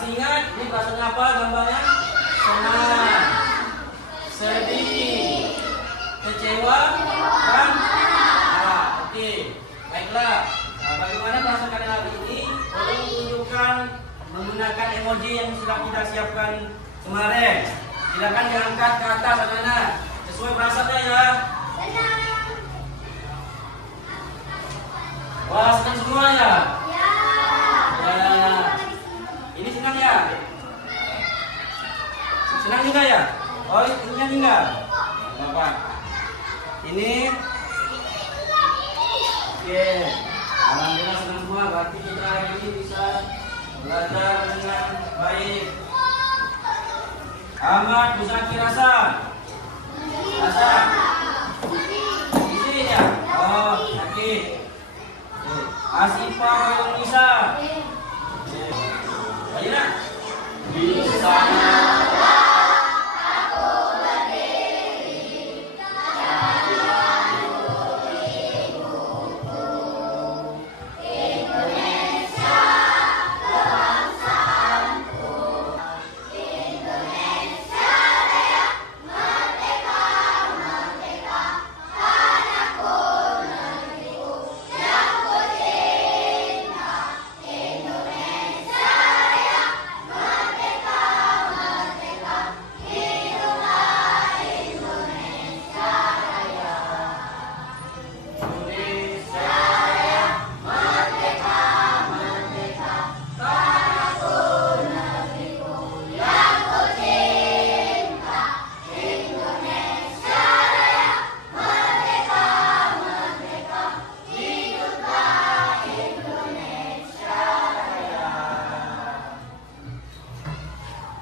Masih ingat ini bahasanya apa gambarnya? Senang, sedih, kecewa, dan oke. Baiklah. Bagaimana bahasa kalian hari ini? Boleh menunjukkan menggunakan emoji yang sudah kita siapkan kemarin. Silakan diangkat ke atas anak-anak sesuai bahasanya ya. Wah, senang semua ya? Ya. Ini senang ya? Senang juga ya? Oh, ini enggak? Bapak. Ini. Oke. Alhamdulillah senang semua. Berarti kita hari ini bisa belajar dengan baik. Ahmad Muzakir Hasan. Hasan. Isi ya? Oh, yakin. Asifah Indonesia. Ayo nak. Bisa.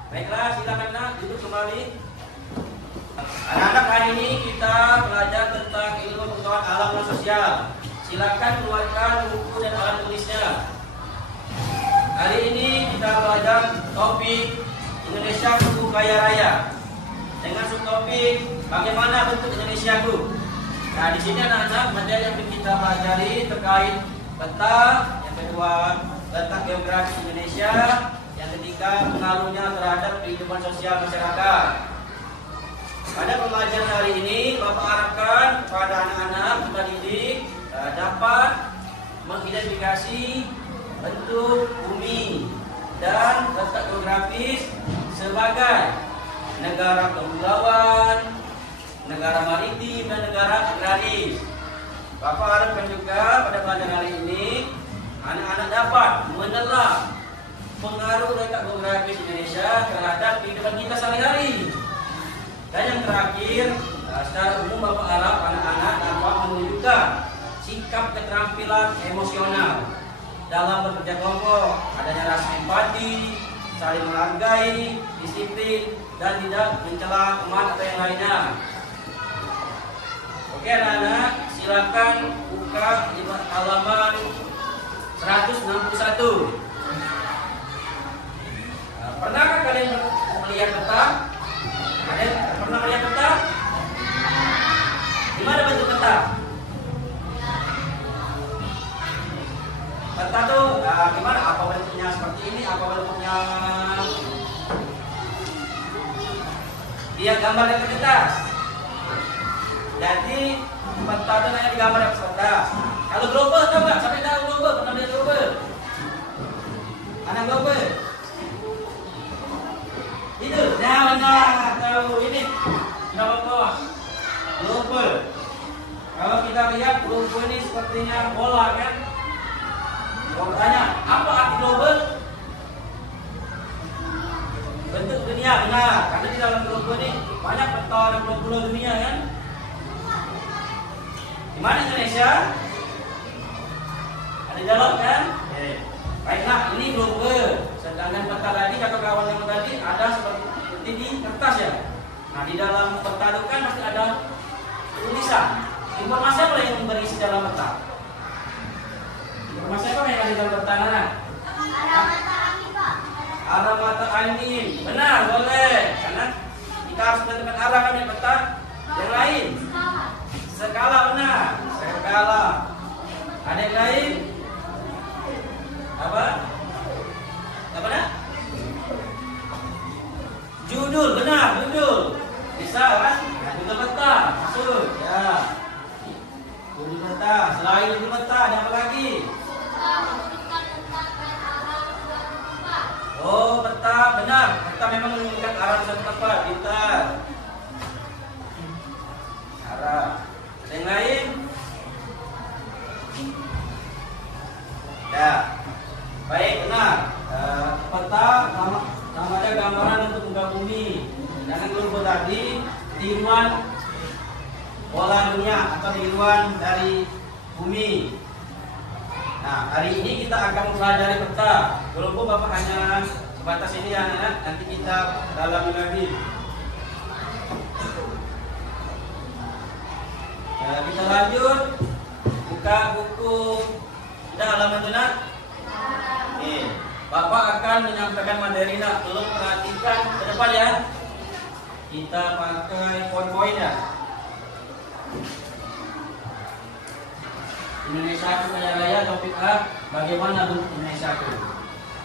Baiklah, silakan nak duduk kembali. Anak-anak, hari ini kita belajar tentang ilmu pengetahuan alam dan sosial. Silakan keluarkan buku dan alat tulisnya. Hari ini kita belajar topik Indonesia Suku Kaya Raya dengan subtopik bagaimana bentuk Indonesia itu. Nah, di sini anak-anak materi yang kita pelajari terkait peta, yang kedua letak geografis Indonesia, yang ketiga pengaruhnya terhadap kehidupan sosial masyarakat. Pada pembelajaran hari ini, Bapak harapkan pada anak-anak kita didik dapat mengidentifikasi bentuk bumi dan letak geografis sebagai negara kepulauan, negara maritim, dan negara agraris. Bapak harapkan juga pada pelajaran hari ini anak-anak dapat menelah pengaruh letak geografis Indonesia terhadap kehidupan kita sehari-hari. Dan yang terakhir, secara umum Bapak harap anak-anak dapat menunjukkan sikap keterampilan emosional dalam bekerja kelompok, adanya rasa empati, saling menghargai, disiplin, dan tidak mencela teman atau yang lainnya. Oke anak-anak, silakan buka di halaman 161. Pernahkah kalian melihat peta? Kalian pernah melihat peta? Gimana bentuk peta? Peta tuh gimana? Apa bentuknya seperti ini? Apa bentuknya? Dia gambar di kertas. Jadi peta itu hanya digambar di kertas. Kalau global tahu nggak? Sampai tahu global? Pernah lihat global? Mana global? Itu, nah benar, tahu ini bawah global. Kalau kita lihat global ini sepertinya bola kan? Kalau tanya apa arti global? Bentuk dunia, benar. Karena di dalam global ini banyak peta dan pulau-pulau dunia kan? Di mana Indonesia? Ada di dalam kan? Baiklah, ini global. Sedangkan peta tadi kata kawan yang tadi ada seperti di kertas ya. Nah di dalam peta itu kan masih ada tulisan. Informasi apa yang berisi dalam peta? Informasi apa yang ada di dalam peta anak? Arah mata angin Pak. Arah mata angin. Benar, boleh. Karena kita harus menentukan arah kan di peta. Yang lain? Skala, benar. Skala. Ada yang lain? Apa? Apa nak? Judul, benar, judul. Bisa kan? Judul peta, masuk. Ya. Judul peta. Selain judul peta, ada apa lagi? Oh, peta, benar. Peta memang menunjukkan arah suatu tempat. Pintar. Arah. Ada yang lain? Ya. Baik, benar. Peta namanya gambaran untuk muka bumi. Jangan lupa tadi tiruan bola dunia atau tiruan dari bumi. Nah, hari ini kita akan mempelajari peta. Walaupun Bapak hanya sebatas ini ya, nanti kita dalami lagi. Ya, kita lanjut. Buka buku. Sudah halaman itu, Nak? Nih, Bapak akan menyampaikan materi, Nak. Tolong perhatikan ke depan ya. Kita pakai poin-poin ya. Indonesia itu kaya raya, topik A, bagaimana bentuk Indonesia itu?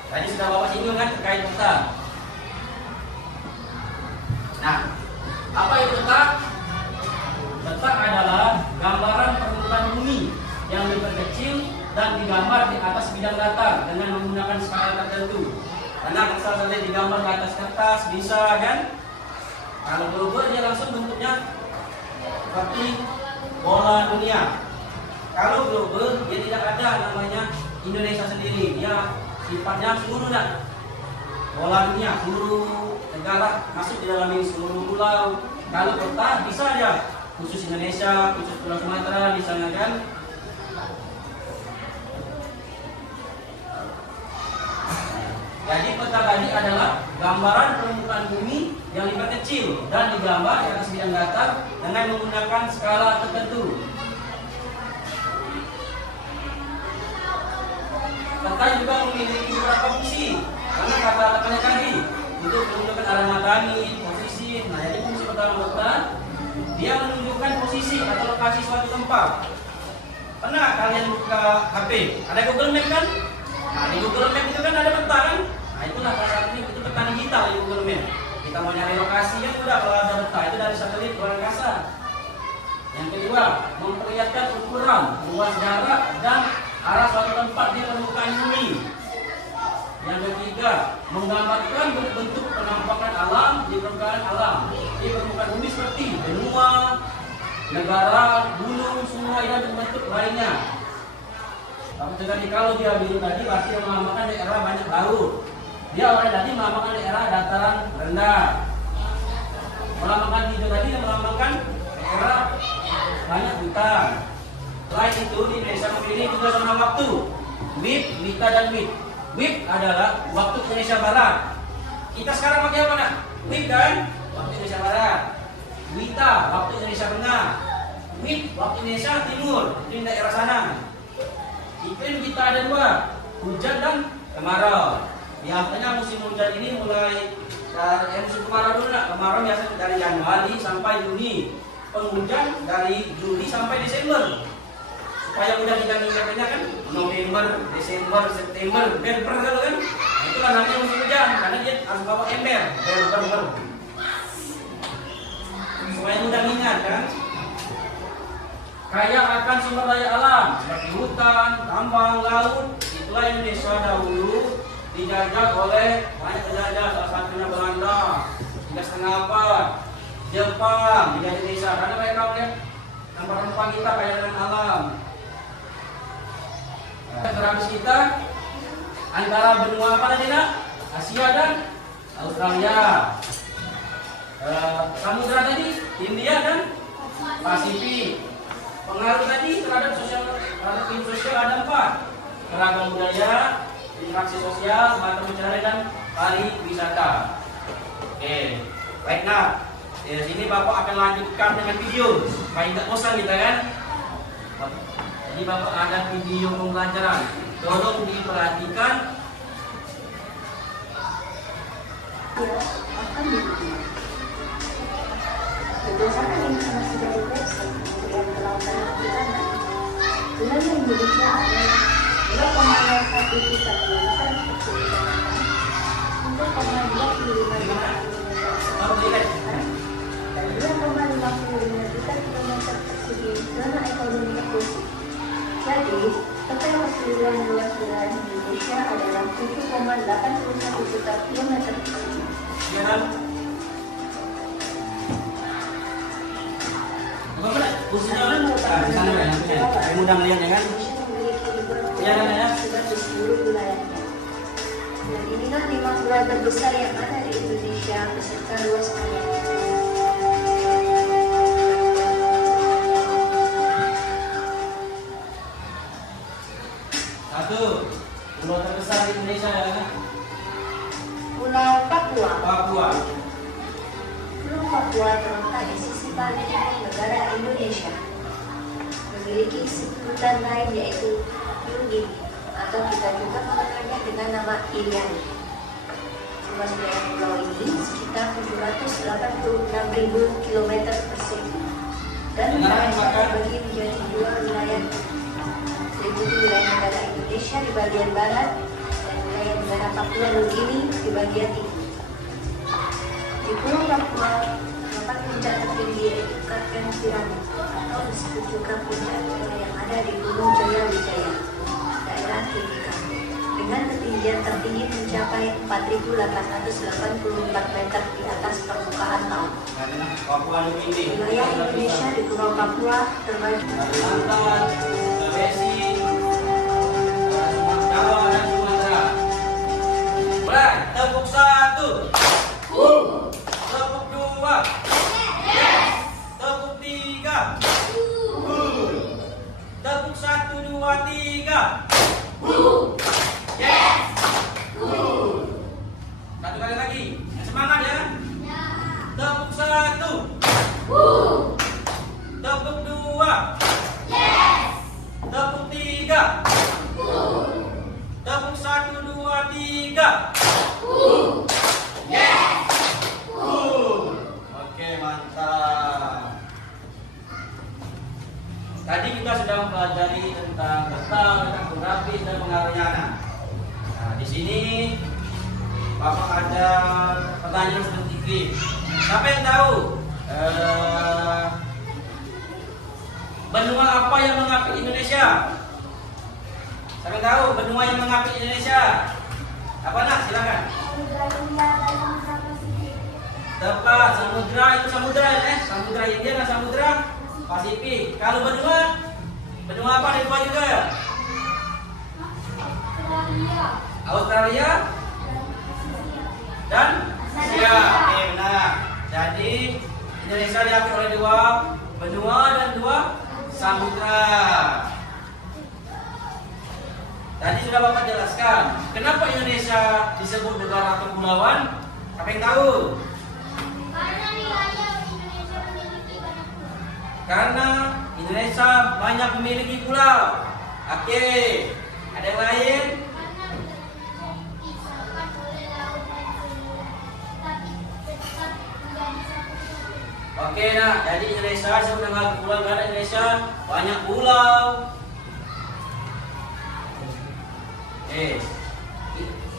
Tadi sudah Bapak singgung kan terkait peta. Nah, apa itu peta? Peta adalah gambaran permukaan bumi yang diperkecil dan digambar di atas bidang datar dengan menggunakan skala tertentu. Karena asal saja digambar di atas kertas bisa kan? Kalau global dia langsung bentuknya seperti bola dunia. Kalau global dia tidak ada namanya Indonesia sendiri, dia sifatnya seluruh dan bola dunia, seluruh negara masuk di dalam ini, seluruh pulau. Kalau peta bisa aja khusus Indonesia, khusus Pulau Sumatera misalnya kan. Jadi peta tadi adalah gambaran permukaan bumi yang diperkecil dan digambar di atas bidang datar dengan menggunakan skala tertentu. Peta juga memiliki beberapa fungsi. Karena kata-katanya tadi untuk menunjukkan arah matahari, posisi. Nah, jadi fungsi pertama peta dia menunjukkan posisi atau lokasi suatu tempat. Pernah kalian buka HP? Ada Google Map kan? Nah, di Google Map itu kan ada peta kan? Nah, itulah saat ini itu peta digital di Google Map. Kita mau nyari lokasi kan udah kalau ada peta itu dari satelit luar angkasa. Yang kedua, memperlihatkan ukuran, luas jarak dan arah suatu tempat di permukaan bumi. Yang ketiga, menggambarkan bentuk penampakan alam di permukaan alam. Di permukaan bumi seperti benua, negara, gunung, sungai dan bentuk lainnya. Tapi kalau dia biru tadi berarti yang melambangkan daerah banyak laut. Dia orang tadi melambangkan daerah dataran rendah. Melambangkan hijau tadi yang melambangkan daerah banyak hutan. Selain itu di Indonesia memiliki juga zona waktu, WIB, WITA dan WIB. WIB adalah waktu Indonesia Barat. Kita sekarang pakai apa nak? WIB kan? Waktu Indonesia Barat. WITA, waktu Indonesia Tengah. WIB, waktu Indonesia Timur, di daerah sana. Iklim kita ada dua, hujan dan kemarau. Biasanya musim hujan ini mulai dari musim kemarau dulu nak. Kemarau biasanya dari Januari sampai Juni. Penghujan dari Juli sampai Desember. Supaya mudah kita ingatnya kan November, Desember, September, November kan? Nah, itulah namanya musim hujan karena dia harus bawa ember, November. Supaya mudah ingat kan? Kaya akan sumber daya alam seperti hutan, tambang, laut. Itulah Indonesia dahulu dijajah oleh banyak penjajah, salah satunya Belanda, 3,5 Jepang dijajah Indonesia karena mereka melihat rempah-rempah kita kaya dengan alam. Geografis kita antara benua apa tadi nak? Asia dan Australia. Samudra tadi India dan Pasifik. Pengaruh tadi terhadap sosial ada 4. Keragam budaya, interaksi sosial, mata pencaharian dan pariwisata. Oke, baik nak. Di sini Bapak akan lanjutkan dengan video. Supaya tidak bosan kita kan? Jadi Bapak ada video pembelajaran. Tolong diperhatikan. Akan dibuat. Berdasarkan informasi dari website Kementerian Kelautan dan Perikanan, wilayah Indonesia adalah 2,01 juta kilometer persegi dan 1,25 juta kilometer Kamu lihat. Dan 2,55 juta kilometer persegi zona ekonomi eksklusif. Jadi, total keseluruhan luas wilayah Indonesia adalah 7,81 juta kilometer persegi. Jangan. Apa kursinya? Di sana ya, saya mudah melihat ya kan? Indonesia memiliki ribuan Iya, kan, ya? tersebar di seluruh wilayahnya. Dan inilah 5 pulau terbesar yang ada di Indonesia beserta luas areanya. Satu, pulau terbesar di Indonesia ya kan? Pulau Papua. Papua. Pulau Papua terletak di sisi paling timur negara Indonesia. Memiliki sebutan lain yaitu New Guinea, atau kita juga mengenalnya dengan nama Iriani. Luas wilayah pulau ini sekitar 786.000 km persegi. Dan wilayahnya terbagi menjadi 2 wilayah, yaitu wilayah negara Indonesia di bagian barat dan wilayah negara Papua New Guinea di bagian timur. Di Pulau Papua terdapat puncak tertinggi yaitu Kapten Piramid, atau disebut juga puncak yang ada di Gunung Jayawijaya, daerah Timika, dengan ketinggian tertinggi mencapai 4.884 meter di atas permukaan laut. Papua New Guinea. Wilayah Indonesia di Pulau Papua terbagi Kalimantan, Sulawesi, Jawa dan Sumatera. Mulai, tepuk 1. Tepuk 2. Tepuk 3. Tepuk 1, 2, 3. Satu kali lagi. Yang semangat ya. Tepuk 1. Tepuk 2. Tepuk 3. Tepuk 1, 2, 3. Oke, mantap. Tadi kita sudah mempelajari tentang peta, tentang geografis dan pengaruhnya anak. Nah, di sini Bapak ada pertanyaan seperti ini. Siapa yang tahu benua apa yang mengapit Indonesia? Siapa yang tahu benua yang mengapit Indonesia? Apa nak? Silakan. Samudra India dan Samudra Pasifik. Tepat, samudra itu samudra ya, samudra India dan samudra Pasifik. Kalau benua, benua apa ada dua juga? Australia Australia dan Asia. Oke, benar. Jadi Indonesia diapit oleh 2 benua dan 2 samudra. Tadi sudah Bapak jelaskan, kenapa Indonesia disebut negara kepulauan? Apa yang tahu? karena wilayah Indonesia memiliki banyak pulau. Karena Indonesia banyak memiliki pulau. Oke, ada yang lain? Karena dipisahkan oleh laut dan sungai, tapi tetap menjadi satu pulau. Oke, nah, jadi Indonesia sebenarnya pulau karena Indonesia banyak pulau.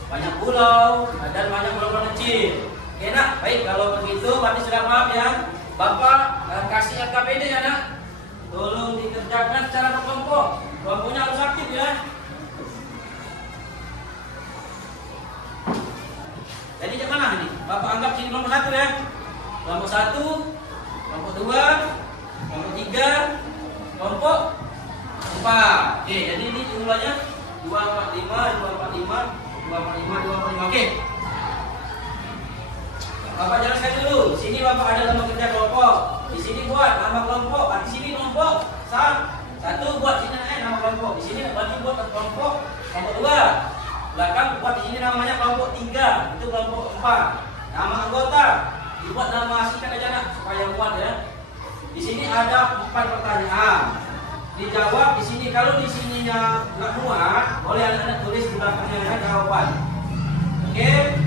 Banyak pulau dan banyak pulau kecil. Oke, nak, baik kalau begitu berarti sudah paham ya. Bapak kasih LKPD ya nak. Tolong dikerjakan secara berkelompok. Kelompoknya harus aktif ya. Jadi gimana ini? Bapak anggap sini kelompok 1 ya. Kelompok 1, kelompok 2, kelompok 3, kelompok 4. Oke, jadi ini jumlahnya 245, 245, 245, 245. Oke. Bapak jelaskan dulu. Di sini Bapak ada nama kerja kelompok. Di sini buat nama kelompok. Di sini kelompok 1 buat sini nama kelompok. Di sini bagi buat kelompok 2. Belakang buat di sini namanya kelompok 3. Itu kelompok 4. Nama anggota dibuat nama singkat aja nak supaya kuat ya. Di sini ada 4 pertanyaan. Dijawab di sini. Kalau di sininya nggak muat, boleh anak-anak tulis di belakangnya jawaban. Oke?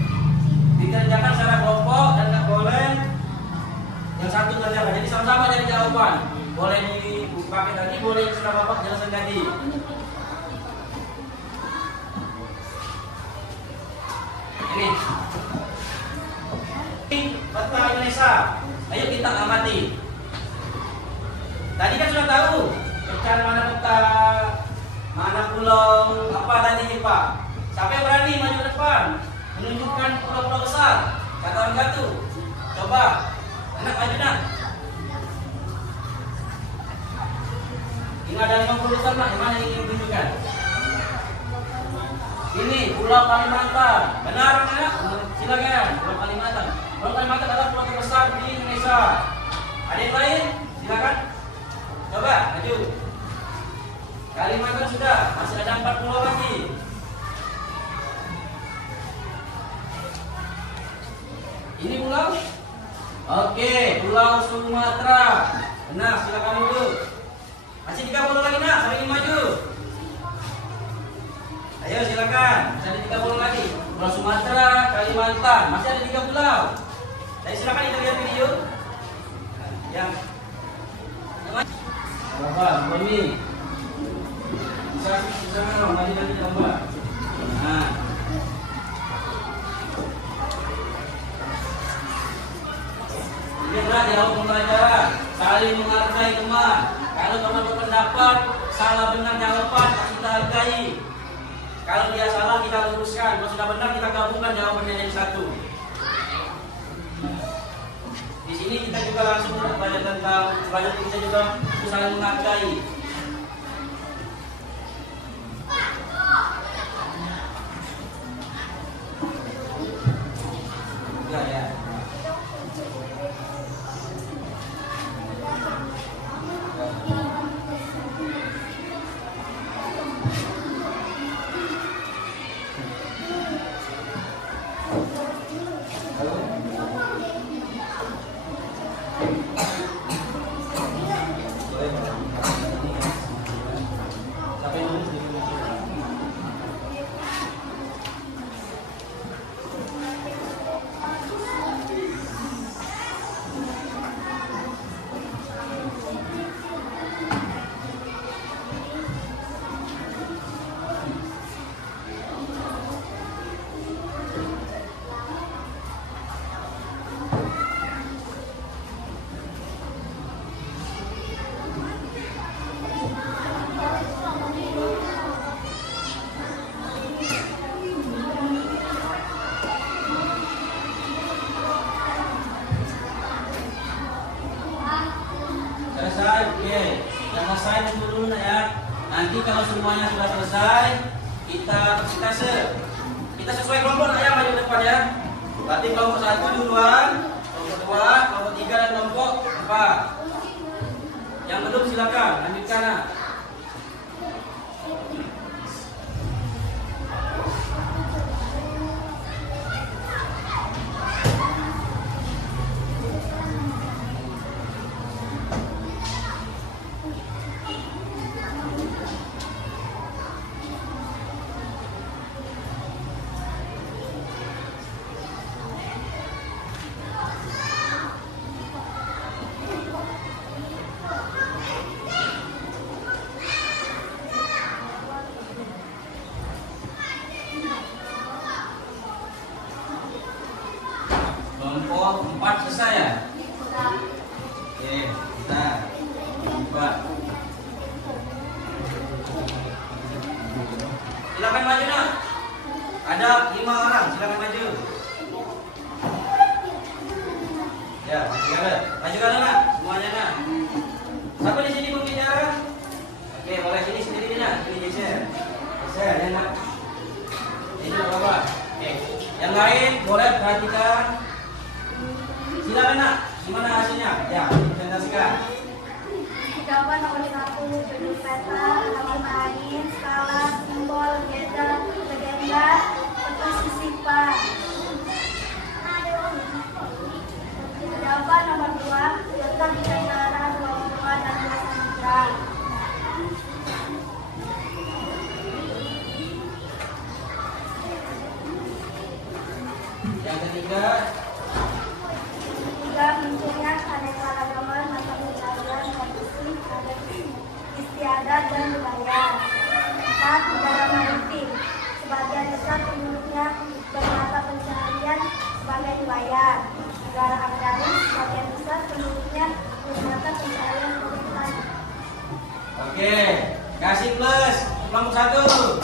Dikerjakan secara kelompok dan nggak boleh yang satu kerjakan. Jadi sama-sama jadi jawaban. Boleh dipakai lagi, boleh yang sudah Bapak jelaskan tadi. Ini serta Indonesia. Ayo kita amati. Tadi kan sudah tahu pecahan mana peta, mana pulau, apa tadi Pak. Siapa yang berani maju ke depan menunjukkan pulau-pulau besar? Kata orang Gatu. Coba, anak maju nak. Ini ada 50 besar nak, yang mana yang ingin tunjukkan? Ini Pulau Kalimantan. Benar anak? Silakan. Pulau Kalimantan. Pulau Kalimantan adalah pulau terbesar di Indonesia. Ada yang lain? Silakan. Coba maju. Kalimantan sudah, masih ada 4 pulau lagi. Ini pulau? Oke, Pulau Sumatera. Benar, silakan duduk. Masih 3 pulau lagi nak, saya ingin maju. Ayo silakan, masih ada 3 pulau lagi. Pulau Sumatera, Kalimantan, masih ada 3 pulau. Saya silakan kita lihat video. Yang apa? Bumi. Bisa lagi tambah. Nah. Ini berat dialog pembelajaran, saling menghargai teman. Kalau teman berpendapat salah benar jawaban kita hargai. Kalau dia salah kita luruskan, kalau sudah benar kita gabungkan jawabannya jadi satu. Di sini kita juga langsung belajar tentang kita juga saling menghargai. Ya. Selesai dulu ya. Nanti kalau semuanya sudah selesai, kita sesuai kelompok ya, maju ke depan ya. Berarti kelompok 1 duluan, kelompok 2, kelompok 3 dan kelompok 4. Yang belum silakan lanjutkan. Nah. Kelompok 4 selesai ya? Oke, kita 4. Silakan maju nak. Ada 5 orang, silakan maju. Ya, maju kan nak, semuanya nak. Siapa di sini pembicara? Oke, boleh sini sendiri nak, sini geser. Geser, ya nak. Ini apa? Oke, yang lain boleh perhatikan. Silakan nak, gimana hasilnya? Ya, presentasikan. Jawaban nomor 1, bentuk peta, nama main, skala, simbol, legenda, peta sisipan. Jawaban nomor 2, letak di antara dua benua dan dua samudra. Yang ketiga, munculnya keanekaragaman mata pencarian tradisi, adat istiadat dan budaya. 4. Negara maritim. Sebagian besar penduduknya bermata pencarian sebagai nelayan. negara agraris, sebagian besar penduduknya mata pencarian kebutuhan. Oke, kasih plus kelompok 1.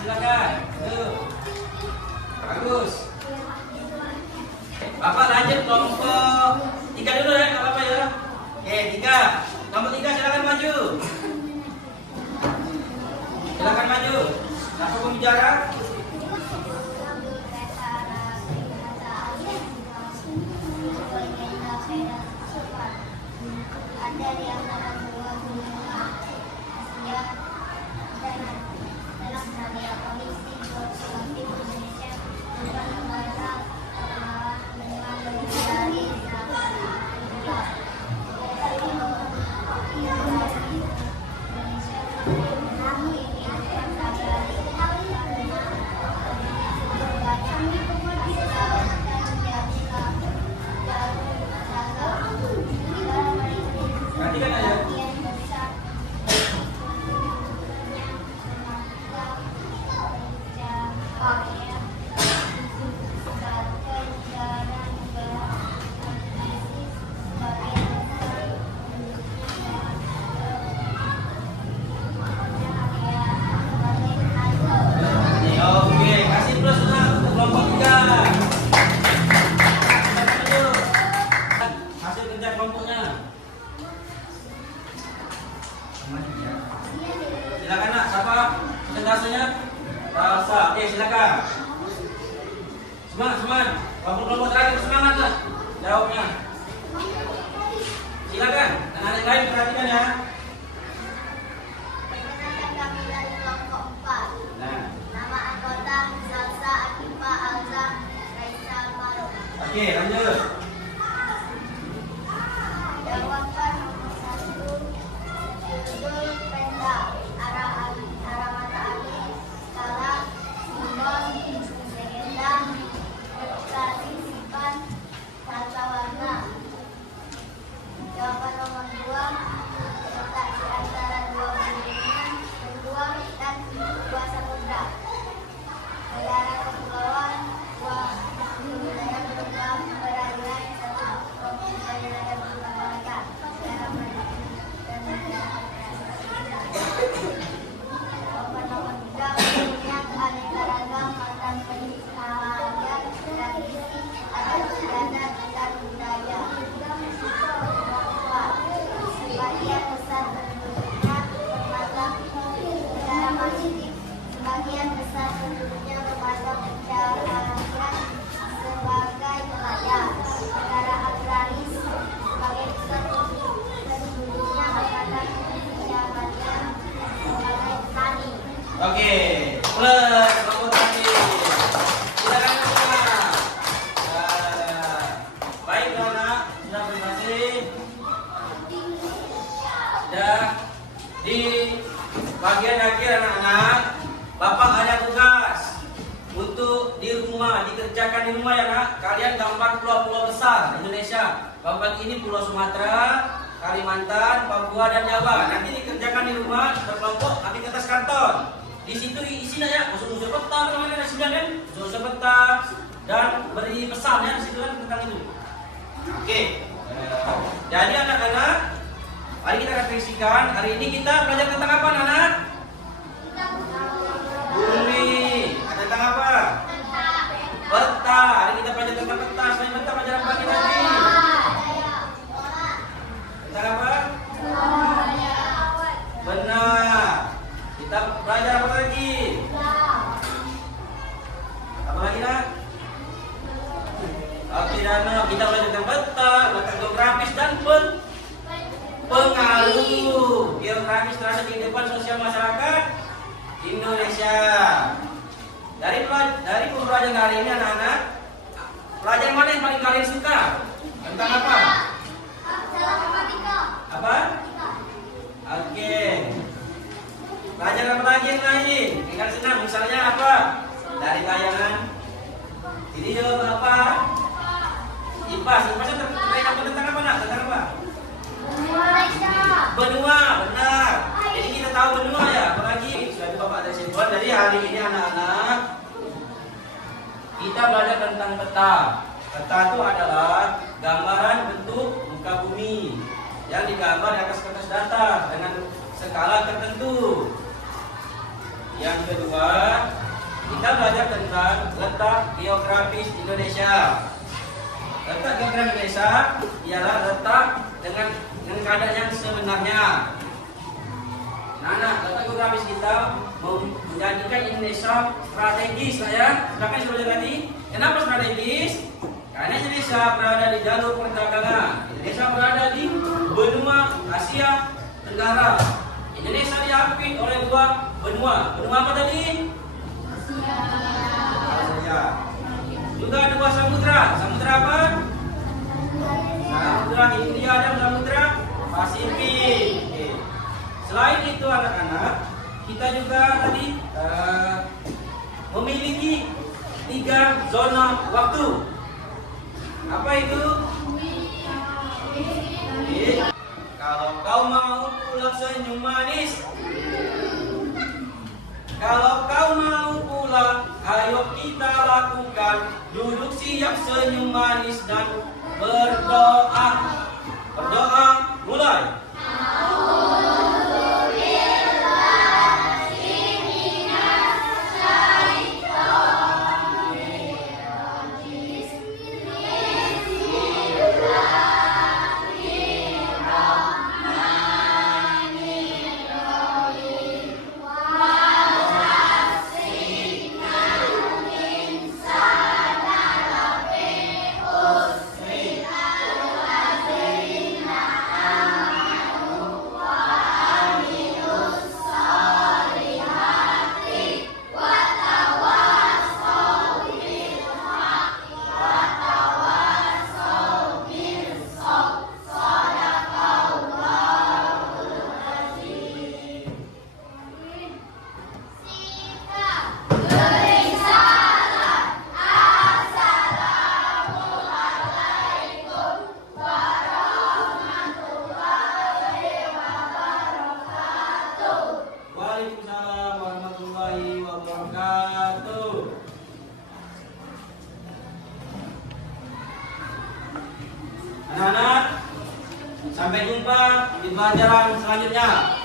Silakan. Tuh. Bagus. Bapak lanjut kelompok 3 dulu ya, nggak apa-apa ya. Oke, 3. Kelompok 3 silakan maju. Silakan maju. Siapa mau bicara? Ada di antara dua benua Asia dan dalam media polisi Konservatif Indonesia bukan membaca perkenalan dengan dari Perhatikan aja. Oke, kasih plus untuk kelompok 3. Hasil kerja kelompoknya. Silakan nak, siapa presentasenya? Rasa. Oke, silakan. Semangat. Kelompok terakhir semangat lah. Jawabnya. Silakan. Anak-anak lain perhatikan ya. Perkenalkan kami dari kelompok 4. Nah, Nama anggota Salsa Akifa Alza Raisa Maruf. oke, lanjut. Jawaban nomor 1. Judul peta arah mata angin, skala, simbol, legenda, reputasi, sifat, tata warna. Jawaban nomor 2. Terletak di antara dua benua, dan dua samudra. Negara kepulauan, dua wilayah beragam perairan, satu provinsi wilayah beragam negara maju dan negara jawaban nomor 3. Punya keanekaragam macam penyimpanan tradisi adat istiadat dan budaya. Sebagian besar penduduknya bermazhab secara masjid. Sebagian besar penduduknya bermazhab secara aliran sebagai nelayan. Negara agraris. Sebagian besar penduduknya bermazhab pejabatnya sebagai petani. Oke, plus kelompok terakhir. Silakan semua. Baik anak, sudah berhasil. Sudah di bagian akhir anak-anak, Bapak ada tugas untuk di rumah, dikerjakan di rumah ya nak. Kalian gambar pulau-pulau besar Indonesia. Bapak ini Pulau Sumatera, Kalimantan, Papua dan Jawa. Nanti dikerjakan di rumah berkelompok, nanti ke atas karton. Di situ isinya ya, unsur-unsur peta, namanya ada sudah kan? Unsur peta dan beri pesan ya di situ kan tentang itu. Oke. Jadi anak-anak, mari kita refleksikan. Hari ini kita belajar tentang apa anak-anak? Bumi. Tentang apa? Peta. Hari kita belajar tentang peta. Selain peta pelajaran pagi nanti. Tentang apa? Benar. Kita belajar apa lagi? Apa lagi nak? Oke Dana, kita belajar tentang peta, letak geografis dan pengaruh geografis terhadap kehidupan sosial masyarakat Indonesia. Dari pembelajaran hari ini anak-anak, pelajaran mana yang paling kalian suka? Tentang apa? Apa? Oke. Pelajaran apa lagi yang lain? Yang senang misalnya apa? Dari tayangan. Ini jawab apa? IPA. IPA terkait apa tentang apa nak? Tentang apa? Benua, benar. Jadi kita tahu benua ya. Apalagi sudah Bapak ada simpul. Jadi hari ini anak-anak kita belajar tentang peta. Peta itu adalah gambaran bentuk muka bumi yang digambar di atas kertas datar dengan skala tertentu. Yang kedua, kita belajar tentang letak geografis Indonesia. Letak geografis Indonesia ialah letak dengan keadaan yang sebenarnya. Nah, letak geografis kita menjadikan Indonesia strategis lah ya. Silakan sudah tadi. Kenapa strategis? Karena Indonesia berada di jalur perdagangan. Indonesia berada di benua Asia Tenggara. Indonesia diapit oleh dua benua. Benua apa tadi? Asia. Juga dua samudra. Samudra apa? Samudra Hindia dan Samudra Pasifik. Oke. Selain itu anak-anak, kita juga tadi memiliki 3 zona waktu. Apa itu? Oke. Kalau kau mau pulang senyum manis, kalau kau mau pulang, ayo kita lakukan duduk siap senyum manis dan berdoa. Berdoa mulai. Waalaikumsalam warahmatullahi wabarakatuh. Anak-anak, sampai jumpa di pelajaran selanjutnya.